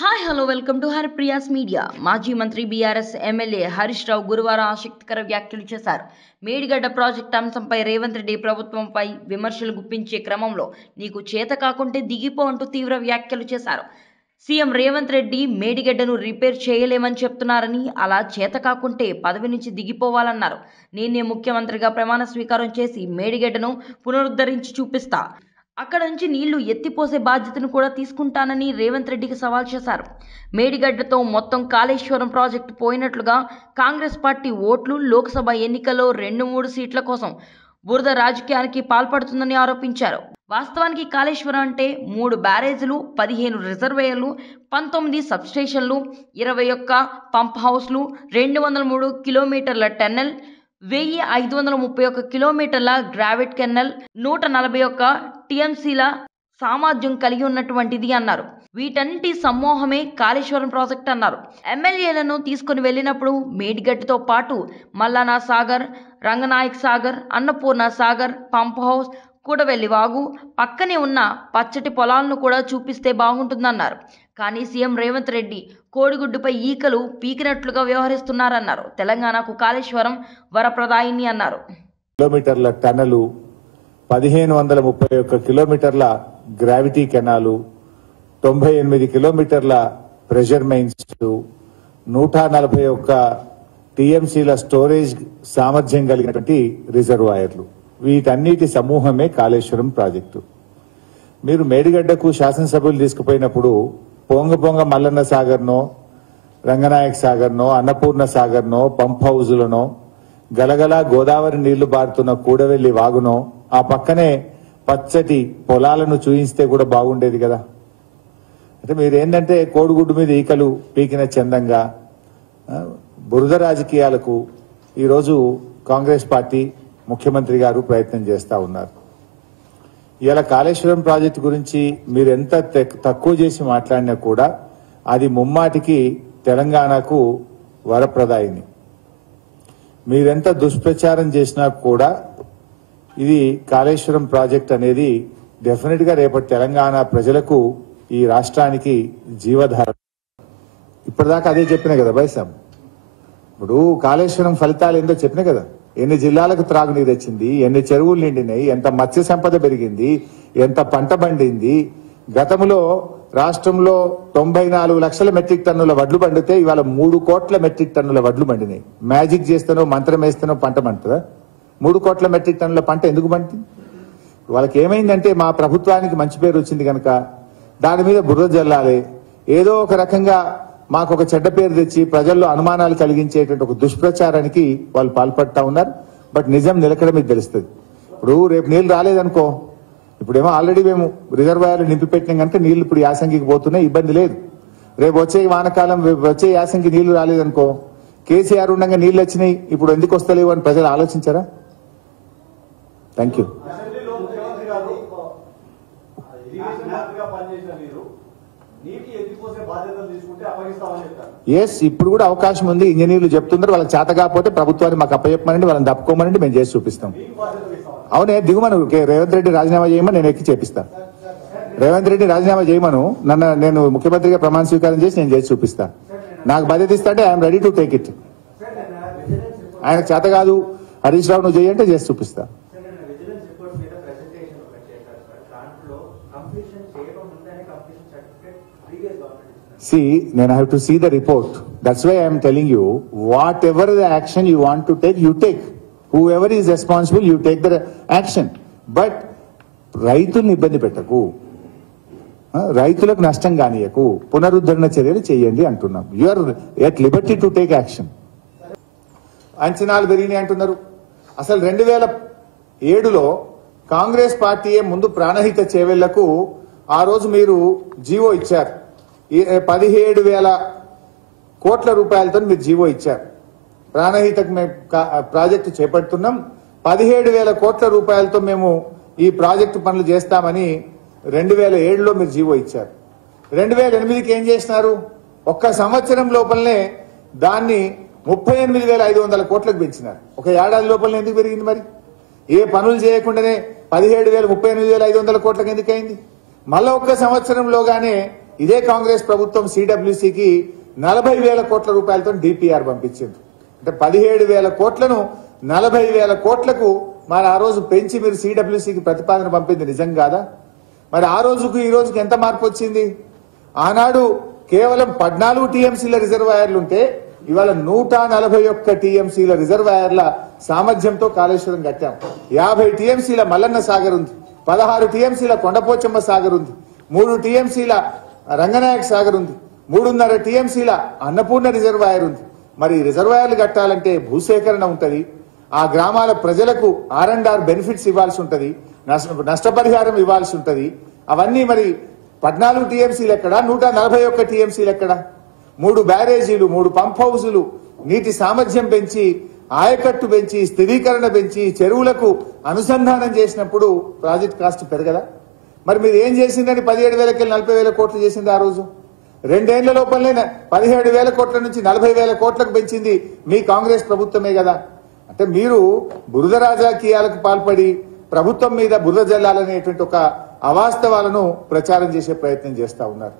Hi hello welcome to Haripriya's media. మాజీ మంత్రి BRS MLA Harish Rao గురువారం ఆసక్తికర వ్యాఖ్యలు చేశారు. మేడిగడ్డ ప్రాజెక్టు అంశంపై రేవంత్ రెడ్డి ప్రభుత్వంపై విమర్శలు గుప్పించే క్రమంలో నీకు చేత కాకుంటే దిగిపో అంటూ తీవ్ర వ్యాఖ్యలు చేశారు. సీఎం రేవంత్ రెడ్డి మేడిగడ్డను రిపేర్ చేయలేమని చెప్తున్నారని, అలా చేత కాకుంటే పదవి నుంచి దిగిపోవాలన్నారు. నేనే ముఖ్యమంత్రిగా ప్రమాణ స్వీకారం చేసి మేడిగడ్డను పునరుద్ధరించి చూపిస్తా, అక్కడ నుంచి నీళ్లు ఎత్తిపోసే బాధ్యతను కూడా తీసుకుంటానని రేవంత్ రెడ్డికి సవాల్ చేశారు. మేడిగడ్డతో మొత్తం కాళేశ్వరం ప్రాజెక్టు పోయినట్లుగా కాంగ్రెస్ పార్టీ ఓట్లు లోక్సభ ఎన్నికల్లో 2-3 సీట్ల కోసం బురద రాజకీయానికి పాల్పడుతుందని ఆరోపించారు. వాస్తవానికి కాళేశ్వరం అంటే 3 బ్యారేజీలు, 15 రిజర్వాయర్లు, 19 సబ్స్టేషన్లు, 21 పంప్ హౌస్లు, 203 కిలోమీటర్ల టన్నెల్, 1531 కిలోమీటర్ల గ్రావెట్ కెన్నల్, 141 టీఎంసీల సామర్థ్యం కలిగి ఉన్నటువంటిది అన్నారు. వీటన్నిటి సమూహమే కాళేశ్వరం ప్రాజెక్ట్ అన్నారు. ఎమ్మెల్యేలను తీసుకుని వెళ్ళినప్పుడు మేడిగడ్డతో పాటు మల్లన్న సాగర్, రంగనాయక్ సాగర్, అన్నపూర్ణ సాగర్, పంప్ హౌస్, కూడవెల్లి వాగు, పక్కనే ఉన్న పచ్చటి పొలాలను కూడా చూపిస్తే బాగుంటుందన్నారు. కానీ సీఎం రేవంత్ రెడ్డి కోడిగుడ్డుపై ఈకలు పీకినట్లుగా వ్యవహరిస్తున్నారన్నారు. తెలంగాణకు కాళేశ్వరం వరప్రదాయిని అన్నారు. కిలోమీటర్ల టన్నలు, 1531 కిలోమీటర్ల గ్రావిటీ కెనాలు, 98 కిలోమీటర్ల ప్రెషర్ మైన్స్, 141 టీఎంసీల స్టోరేజ్ సామర్థ్యం కలిగినటువంటి రిజర్వాయర్లు, వీటన్నిటి సమూహమే కాళేశ్వరం ప్రాజెక్టు. మీరు మేడిగడ్డకు శాసనసభ్యులు తీసుకుపోయినప్పుడు పొంగ మల్లన్న సాగర్నో, రంగనాయక్ సాగర్నో, అన్నపూర్ణ సాగర్నో, పంప్ హౌజులనో, గలగల గోదావరి నీళ్లు బారుతున్న కూడవెల్లి వాగునో, ఆ పక్కనే పచ్చటి పొలాలను చూయిస్తే కూడా బాగుండేది కదా. అంటే మీరేంటంటే కోడిగుడ్డు మీద ఈకలు పీకిన చందంగా బురద రాజకీయాలకు ఈరోజు కాంగ్రెస్ పార్టీ ముఖ్యమంత్రి గారు ప్రయత్నం చేస్తా ఉన్నారు. ఇలా కాళేశ్వరం ప్రాజెక్టు గురించి మీరు ఎంత తక్కువ చేసి మాట్లాడినా కూడా అది ముమ్మాటికి తెలంగాణకు వరప్రదాయిని. మీరెంత దుష్ప్రచారం చేసినా కూడా ఇది కాళేశ్వరం ప్రాజెక్ట్ అనేది డెఫినెట్ గా రేపటి తెలంగాణ ప్రజలకు, ఈ రాష్ట్రానికి జీవధార. ఇప్పటిదాకా అదే చెప్పినా కదా బైసాం. ఇప్పుడు కాళేశ్వరం ఫలితాలు ఏందో చెప్పినా కదా. ఎన్ని జిల్లాలకు త్రాగునీరు వచ్చింది, ఎన్ని చెరువులు నిండినాయి, ఎంత మత్స్య సంపద పెరిగింది, ఎంత పంట పండింది. గతంలో రాష్ట్రంలో 94 లక్షల మెట్రిక్ టన్నుల వడ్లు పండితే ఇవాళ 3 కోట్ల మెట్రిక్ టన్నుల వడ్లు పండినాయి. మ్యాజిక్ చేస్తానో మంత్రం వేస్తానో పంట పండుతుందా? 3 కోట్ల మెట్రిక్ టన్నుల పంట ఎందుకు పండుతుంది? వాళ్ళకి ఏమైందంటే మా ప్రభుత్వానికి మంచి పేరు వచ్చింది కనుక దాని మీద బుర్ర జల్లాలి, ఏదో ఒక రకంగా మాకు ఒక చెడ్డ పేరు తెచ్చి ప్రజల్లో అనుమానాలు కలిగించేటువంటి ఒక దుష్ప్రచారానికి వాళ్ళు పాల్పడతా ఉన్నారు. బట్ నిజం నిలకడ మీకు తెలుస్తుంది. ఇప్పుడు రేపు నీళ్లు రాలేదనుకో, ఇప్పుడేమో ఆల్రెడీ మేము రిజర్వాయర్లు నింపి పెట్టినాం కనుక నీళ్లు ఇప్పుడు యాసంగికి పోతున్నాయి, ఇబ్బంది లేదు. రేపు వచ్చే వానకాలం, వచ్చే యాసంగి నీళ్లు రాలేదనుకో, కేసీఆర్ ఉండగా నీళ్లు వచ్చినాయి ఇప్పుడు ఎందుకు వస్తలేవు అని ప్రజలు ఆలోచించారా? Thank you. ఎస్, ఇప్పుడు కూడా అవకాశం ఉంది. ఇంజనీర్లు చెప్తున్నారు, వాళ్ళకి చేత కాకపోతే ప్రభుత్వాన్ని మాకు అప్పచెప్పమనండి, వాళ్ళని తప్పుకోమనండి, మేము చేసి చూపిస్తాం. అవునే, దిగుమను రేవంత్ రెడ్డి రాజీనామా చేయమని నేను ఎక్కి చేపిస్తాను. రేవంత్ రెడ్డి రాజీనామా చేయమను, నేను ముఖ్యమంత్రిగా ప్రమాణ స్వీకారం చేసి నేను చేసి చూపిస్తాను. నాకు బాధ్యత ఇస్తా అంటే I'm ready to take it. ఆయనకు చేత కాదు హరీష్ రావు నువ్వు చేయంటే చేసి చూపిస్తా. See, then I have to see the report. That's why I am telling you, whatever the action you want to take, you take. Whoever is responsible, you take the action. But రైతుల్ని ఇబ్బంది పెట్టకు, రైతులకు నష్టం కానీయకు, పునరుద్ధరణ చర్యలు చేయండి అంటున్నాం. You are at liberty to take action. అంచనాలు పెరిగినాయి అంటున్నారు. అసలు 2007లో కాంగ్రెస్ పార్టీయే ముందు ప్రాణహిత చేవెళ్లకు ఆ రోజు మీరు జీవో ఇచ్చారు. 17,000 కోట్ల రూపాయలతో మీరు జీవో ఇచ్చారు. ప్రాణహితకు మేము ప్రాజెక్టు చేపడుతున్నాం, 17,000 కోట్ల రూపాయలతో మేము ఈ ప్రాజెక్టు పనులు చేస్తామని 2007లో మీరు జీవో ఇచ్చారు. 2008కి ఏం చేసినారు? ఒక్క సంవత్సరం లోపలనే దాన్ని 38,500 కోట్లకు పెంచినారు. ఒక ఏడాది లోపలనే ఎందుకు పెరిగింది? మరి ఏ పనులు చేయకుండానే 17,000 38,500 కోట్లకు ఎందుకు అయింది? మళ్ళా ఒక్క సంవత్సరంలోగానే ఇదే కాంగ్రెస్ ప్రభుత్వం సిడబ్ల్యూసికి 40,000 కోట్ల రూపాయలతో డిపిఆర్ పంపించింది. అంటే 17,000 కోట్లను 40,000 కోట్లకు మరి ఆ రోజు పెంచి మీరు సిడబ్ల్యూసికి ప్రతిపాదన పంపింది నిజం కాదా? మరి ఆ రోజుకు ఈ రోజుకి ఎంత మార్పు వచ్చింది? ఆనాడు కేవలం 14 టీఎంసీల రిజర్వాయర్లు ఉంటే ఇవాళ 141 టీఎంసీల రిజర్వాయర్ల సామర్థ్యంతో కాళేశ్వరం కట్టాం. 50 టీఎంసీల మల్లన్న సాగర్ ఉంది, 16 టీఎంసీల కొండపోచమ్మ సాగర్ ఉంది, 3 టీఎంసీల రంగనాయక సాగర్ ఉంది, 3.5 టీఎంసీల అన్నపూర్ణ రిజర్వాయర్ ఉంది. మరి రిజర్వాయర్లు కట్టాలంటే భూసేకరణ ఉంటది, ఆ గ్రామాల ప్రజలకు R&R బెనిఫిట్స్ ఇవ్వాల్సి ఉంటది, నష్టపరిహారం ఇవ్వాల్సి ఉంటది. అవన్నీ మరి 14 టీఎంసీలు ఎక్కడ, 141 టీఎంసీలు ఎక్కడ? 3 బ్యారేజీలు, 3 పంప్ హౌజులు, నీటి సామర్థ్యం పెంచి, ఆయకట్టు పెంచి, స్థిరీకరణ పెంచి, చెరువులకు అనుసంధానం చేసినప్పుడు ప్రాజెక్ట్ కాస్ట్ పెరగదా? మరి మీరు ఏం చేసిందని 17,000కి 40,000 కోట్లు చేసింది ఆ రోజు? 2 ఏళ్ల లోపలనే 17,000 కోట్ల నుంచి 40,000 కోట్లకు పెంచింది మీ కాంగ్రెస్ ప్రభుత్వమే కదా. అంటే మీరు బురద రాజకీయాలకు పాల్పడి ప్రభుత్వం మీద బురద జల్లాలనేటువంటి ఒక అవాస్తవాలను ప్రచారం చేసే ప్రయత్నం చేస్తా ఉన్నారు.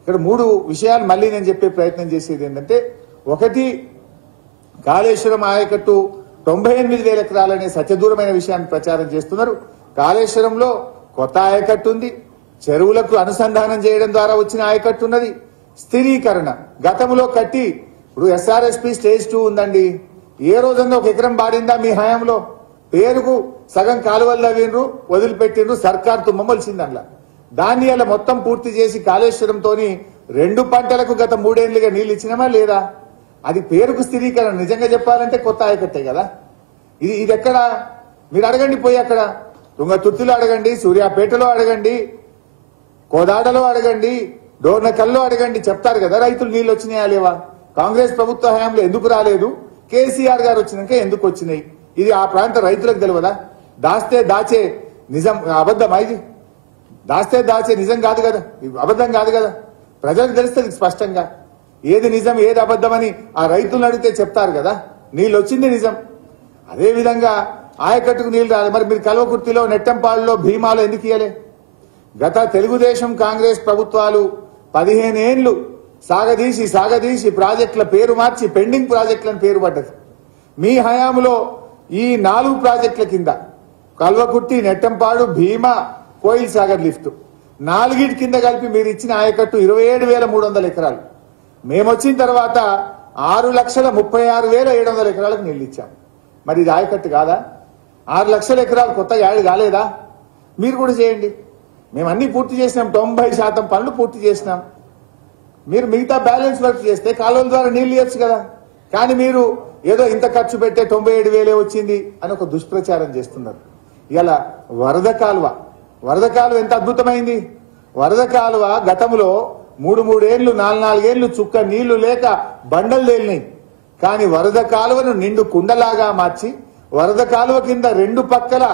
ఇక్కడ 3 విషయాలు మళ్ళీ నేను చెప్పే ప్రయత్నం చేసేది ఏంటంటే, ఒకటి, కాళేశ్వరం ఆయకట్టు 98,000 ఎకరాలనే సత్యదూరమైన విషయాన్ని ప్రచారం చేస్తున్నారు. కాళేశ్వరంలో కొత్త ఆయకట్టు ఉంది, చెరువులకు అనుసంధానం చేయడం ద్వారా వచ్చిన ఆయకట్టు ఉన్నది, స్థిరీకరణ గతంలో కట్టి, ఇప్పుడు ఎస్ఆర్ఎస్పి స్టేజ్ 2 ఉందండి. ఏ రోజన్నా ఒక ఎకరం బాడిందా మీ హయాంలో? పేరుకు సగం కాలువలు తవ్విండ్రు, వదిలిపెట్టిండ్రు, సర్కార్ తుమ్మమలిసింది అందులో. దాన్ని అలా మొత్తం పూర్తి చేసి కాళేశ్వరంతో 2 పంటలకు గత 3 ఏళ్లుగా నీళ్లు ఇచ్చినామా లేదా? అది పేరుకు స్థిరీకరణ. నిజంగా చెప్పాలంటే కొత్త ఆయకట్టే కదా. ఇది ఎక్కడ? మీరు అడగండి, పోయి అక్కడ తుంగతుర్తిలో అడగండి, సూర్యాపేటలో అడగండి, కోదాడలో అడగండి, డోర్నకల్లో అడగండి, చెప్తారు కదా రైతులు నీళ్లు వచ్చినాయా లేవా. కాంగ్రెస్ ప్రభుత్వ హయాంలో ఎందుకు రాలేదు, కేసీఆర్ గారు వచ్చినాక ఎందుకు వచ్చినాయి, ఇది ఆ ప్రాంత రైతులకు తెలియదా? దాస్తే దాచే నిజం అబద్ధమా? ఇది దాస్తే దాచే నిజం కాదు కదా, అబద్ధం కాదు కదా. ప్రజలకు తెలుస్తుంది స్పష్టంగా ఏది నిజం ఏది అబద్ధమని. ఆ రైతులను అడిగితే చెప్తారు కదా. నీళ్ళు వచ్చింది నిజం. అదే విధంగా ఆయకట్టుకు నీళ్లు రాలి. మరి మీరు కల్వకుర్తిలో, నెట్టంపాడులో, భీమాలో ఎందుకు ఇయ్యలే? గత తెలుగుదేశం కాంగ్రెస్ ప్రభుత్వాలు 15 ఏళ్లు సాగదీసి ప్రాజెక్టుల పేరు మార్చి పెండింగ్ ప్రాజెక్టులను పేరు పడ్డది. మీ హయాంలో ఈ 4 ప్రాజెక్టుల కింద కల్వకుర్తి, నెట్టంపాడు, భీమా, కోయిల్ సాగర్ లిఫ్ట్ 4 కింద కలిపి మీరు ఇచ్చిన ఆయకట్టు 27,300 ఎకరాలు. మేము వచ్చిన తర్వాత 6,36,700 ఎకరాలకు నీళ్లు ఇచ్చాం. మరి ఇది ఆయకట్టు కాదా? 6 లక్షల ఎకరాలు కొత్తగా యాడ్ కాలేదా? మీరు కూడా చేయండి. మేము అన్ని పూర్తి చేసినాం, 90% పనులు పూర్తి చేసినాం. మీరు మిగతా బ్యాలెన్స్ వర్క్ చేస్తే కాలువల ద్వారా నీళ్లు ఇవ్వచ్చు కదా. కానీ మీరు ఏదో ఇంత ఖర్చు పెట్టే 97,000 వచ్చింది అని ఒక దుష్ప్రచారం చేస్తున్నారు. ఇలా వరద కాలువ ఎంత అద్భుతమైంది. వరద కాలువ గతంలో 3 ఏళ్లు 4 ఏళ్లు చుక్క నీళ్లు లేక బండలు తేలినాయి. కానీ వరద కాలువను నిండు కుండలాగా మార్చి, వరద కాలువ కింద 2 పక్కల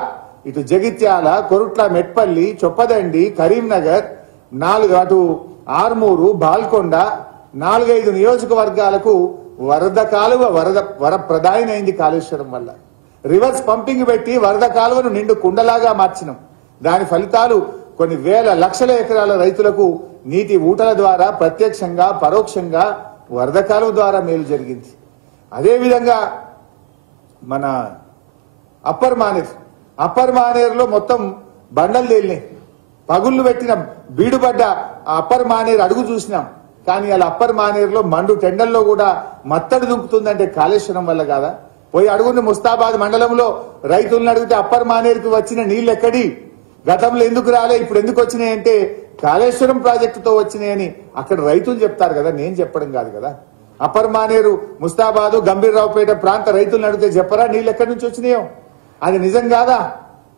ఇటు జగిత్యాల, కొరుట్ల, మెట్పల్లి, చొప్పదండి, కరీంనగర్, 4 అటు ఆర్మూరు, బాల్కొండ 4-5 నియోజకవర్గాలకు వరద కాలువ వర ప్రదాయనైంది కాళేశ్వరం వల్ల. రివర్స్ పంపింగ్ పెట్టి వరద కాలువను నిండు కుండలాగా మార్చినాం. దాని ఫలితాలు కొన్ని వేల లక్షల ఎకరాల రైతులకు నీటి ఊటల ద్వారా ప్రత్యక్షంగా పరోక్షంగా వరద కాలువ ద్వారా మేలు జరిగింది. అదేవిధంగా మన అప్పర్ మానేరులో మొత్తం బండలు తేలినాయి, పగుళ్లు పెట్టిన బీడుపడ్డ అప్పర్ మానేరు అడుగు చూసినాం. కానీ అలా అప్పర్ మానేరులో మండు టెండల్లో కూడా మత్తడి దుంకుతుందంటే కాళేశ్వరం వల్ల కాదా? పోయి అడుగుని ముస్తాబాద్ మండలంలో రైతులను అడిగితే అప్పర్ మానేరుకి వచ్చిన నీళ్లు ఎక్కడి, గతంలో ఎందుకు రాలే, ఇప్పుడు ఎందుకు వచ్చినాయంటే కాళేశ్వరం ప్రాజెక్టుతో వచ్చినాయని అక్కడ రైతులు చెప్తారు కదా, నేను చెప్పడం కాదు కదా. అప్పర్ మానేరు, ముస్తాబాదు, గంభీరరావుపేట ప్రాంత రైతులను అడిగితే చెప్పరా నీళ్ళు ఎక్కడి నుంచి వచ్చినాయో? అది నిజం కాదా?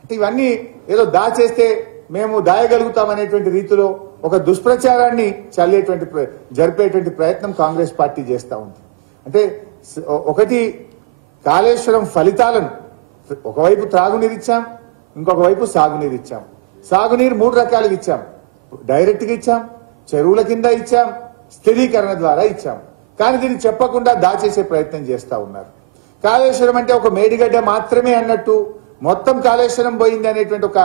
అంటే ఇవన్నీ ఏదో దాచేస్తే మేము దాయగలుగుతామనేటువంటి రీతిలో ఒక దుష్ప్రచారాన్ని జరిపేటువంటి ప్రయత్నం కాంగ్రెస్ పార్టీ చేస్తా ఉంది. అంటే ఒకటి, కాళేశ్వరం ఫలితాలను ఒకవైపు త్రాగునీరు ఇచ్చాం, ఇంకొక వైపు సాగునీరు ఇచ్చాం. సాగునీరు 3 రకాలుగా ఇచ్చాం. డైరెక్ట్గా ఇచ్చాం, చెరువుల కింద ఇచ్చాం, స్థిరీకరణ ద్వారా ఇచ్చాం. కానీ దీన్ని చెప్పకుండా దాచేసే ప్రయత్నం చేస్తా ఉన్నారు. కాళేశ్వరం అంటే ఒక మేడిగడ్డ మాత్రమే అన్నట్టు మొత్తం కాళేశ్వరం పోయింది అనేటువంటి ఒక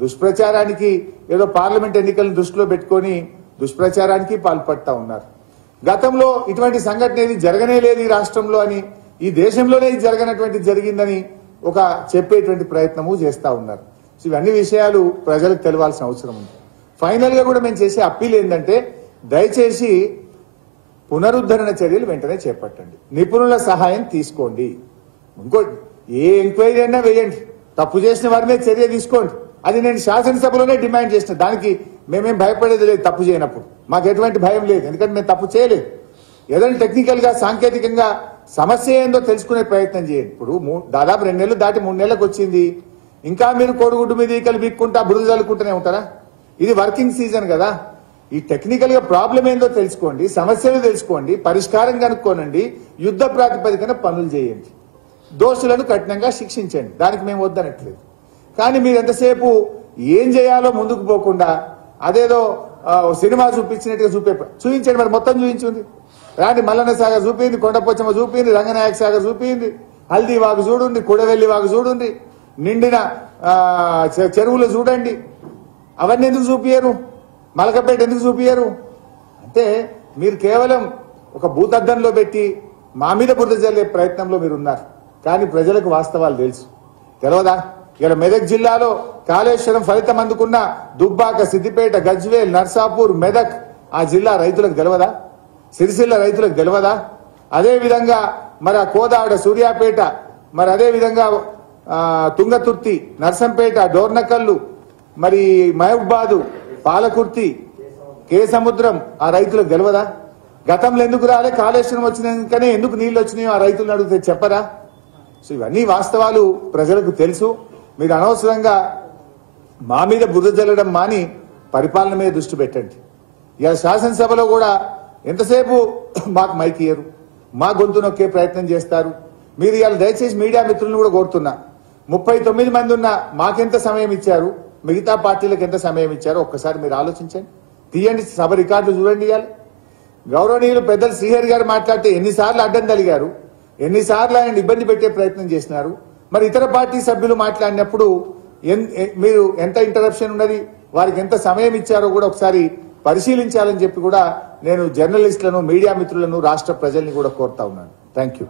దుష్ప్రచారానికి ఏదో పార్లమెంట్ ఎన్నికలను దృష్టిలో పెట్టుకొని దుష్ప్రచారానికి పాల్పడతా ఉన్నారు. గతంలో ఇటువంటి సంఘటన ఏది జరగనే లేదు ఈ రాష్ట్రంలో అని, ఈ దేశంలోనే ఇది జరగనటువంటి జరిగిందని ఒక చెప్పేటువంటి ప్రయత్నము చేస్తా ఉన్నారు. సో ఇవన్నీ విషయాలు ప్రజలకు తెలవాల్సిన అవసరం ఉంది. ఫైనల్ గా కూడా మేము చేసే అప్పీల్ ఏంటంటే, దయచేసి పునరుద్ధరణ చర్యలు వెంటనే చేపట్టండి, నిపుణుల సహాయం తీసుకోండి. ఇంకోటి, ఏ ఎంక్వైరీ అయినా వేయండి, తప్పు చేసిన వారి మీద చర్య తీసుకోండి. అది నేను శాసనసభలోనే డిమాండ్ చేసిన. దానికి మేమేం భయపడేది లేదు. తప్పు చేయనప్పుడు మాకు ఎటువంటి భయం లేదు, ఎందుకంటే మేము తప్పు చేయలేదు. ఏదైనా టెక్నికల్ గా సాంకేతికంగా సమస్య ఏందో తెలుసుకునే ప్రయత్నం చేయండి. ఇప్పుడు దాదాపు 2 నెలలు దాటి 3 నెలలకు వచ్చింది, ఇంకా మీరు కోడిగుడ్డు మీద ఈకలు బీక్కుంటా బురద చల్లుకుంటూనే ఉంటారా? ఇది వర్కింగ్ సీజన్ కదా. ఈ టెక్నికల్ గా ప్రాబ్లం ఏందో తెలుసుకోండి, సమస్యలు తెలుసుకోండి, పరిష్కారం కనుక్కోనండి, యుద్ధ ప్రాతిపదికన పనులు చేయండి, దోషులను కఠినంగా శిక్షించండి. దానికి మేము వద్దనట్లేదు. కానీ మీరు ఎంతసేపు ఏం చేయాలో ముందుకు పోకుండా అదేదో సినిమా చూపించినట్టుగా చూపించండి. మరి మొత్తం చూపించింది. రాండి, మల్లన్న సాగర్ చూపింది, కొండపోచమ్మ చూపింది, రంగనాయక సాగర్ చూపింది, హల్దీ వాగు చూడండి, కుడవెల్లి వాగు చూడండి, నిండిన చెరువులు చూడండి. అవన్నీ ఎందుకు చూపించరు? మలకపేట ఎందుకు చూపించరు? అంటే మీరు కేవలం ఒక భూతద్దంలో పెట్టి మా మీద బురద జల్లే ప్రయత్నంలో మీరు ఉన్నారు. కానీ ప్రజలకు వాస్తవాలు తెలుసు. తెలవదా? ఇలా మెదక్ జిల్లాలో కాళేశ్వరం ఫలితం అందుకున్న దుబ్బాక, సిద్దిపేట, గజ్వేల్, నర్సాపూర్, మెదక్ ఆ జిల్లా రైతులకు తెలవదా? సిరిసిల్ల రైతులకు తెలవదా? అదే విధంగా మరి కోదాడ, సూర్యాపేట, మరి అదే విధంగా తుంగతుర్తి, నర్సంపేట, డోర్నకల్లు, మరి మహబూబాదు, పాలకుర్తి, కేసముద్రం ఆ రైతులకు తెలవదా? గతంలో ఎందుకు రాలే? కాళేశ్వరం వచ్చినాకనే ఎందుకు నీళ్లు వచ్చినాయో ఆ రైతులను అడిగితే చెప్పరా? సో ఇవన్నీ వాస్తవాలు ప్రజలకు తెలుసు. మీరు అనవసరంగా మా మీద బురద జల్లడం మాని పరిపాలన మీద దృష్టి పెట్టండి. ఇలా శాసనసభలో కూడా ఎంతసేపు మాకు మైక్ ఇయ్యరు, మా గొంతు నొక్కే ప్రయత్నం చేస్తారు. మీరు ఇవాళ దయచేసి మీడియా మిత్రులను కూడా కోరుతున్నా, 39 మంది ఉన్న మాకెంత సమయం ఇచ్చారు, మిగతా పార్టీలకు ఎంత సమయం ఇచ్చారో ఒక్కసారి మీరు ఆలోచించండి. తీయండి, సభ రికార్డులు చూడండి. ఇవాళ గౌరవనీయులు పెద్దలు శ్రీహరి గారు మాట్లాడితే ఎన్నిసార్లు అడ్డం తలిగారు, ఎన్నిసార్లు ఆయన ఇబ్బంది పెట్టే ప్రయత్నం చేసినారు. మరి ఇతర పార్టీ సభ్యులు మాట్లాడినప్పుడు మీరు ఎంత ఇంటరప్షన్ ఉన్నది, వారికి ఎంత సమయం ఇచ్చారో కూడా ఒకసారి పరిశీలించాలని చెప్పి కూడా నేను జర్నలిస్టులను, మీడియా మిత్రులను, రాష్ట్ర ప్రజల్ని కూడా కోరుతా ఉన్నాను. Thank you.